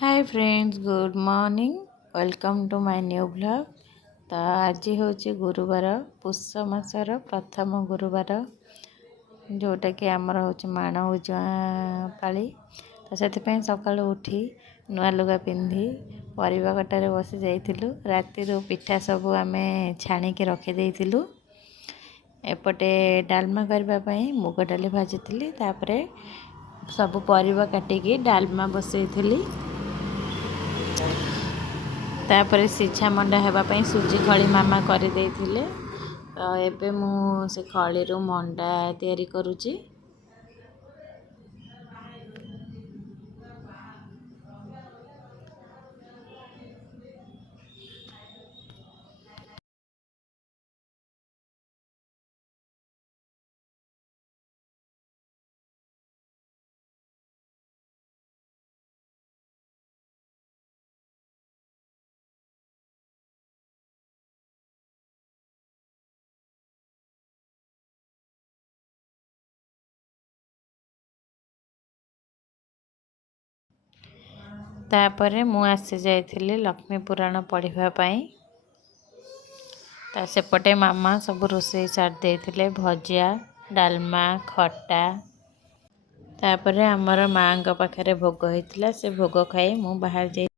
Hi friends, good morning. Welcome to my new blog. तो आज हूँ गुरुवार, पुष मासर प्रथम गुरुवार, जोटा कि आमर हूँ माण उजुआ पाली। तो से सका उठी नुआ लुगा पिंधि परिवा कटारे बसी जाइलु। राति पिठा सब आम छाणिकी रखिदेलु। एपटे डालमा करने मुग डाली भाजी तापर सब परिवा काटिकी डालमा बसई तापर सिझा मंडा होगापी सुजी खली मामा करदे। तो एबे मु से खली मंडा तैयारी करुची। तापरे मु आसी जाइली लक्ष्मी पुराण पढ़ापी। सेपटे मामा सब रोषे सारी दे भजिया डालमा खटा। तापरे आमर माँ पाखे भोग होता से भोग खाई मु बाहर जा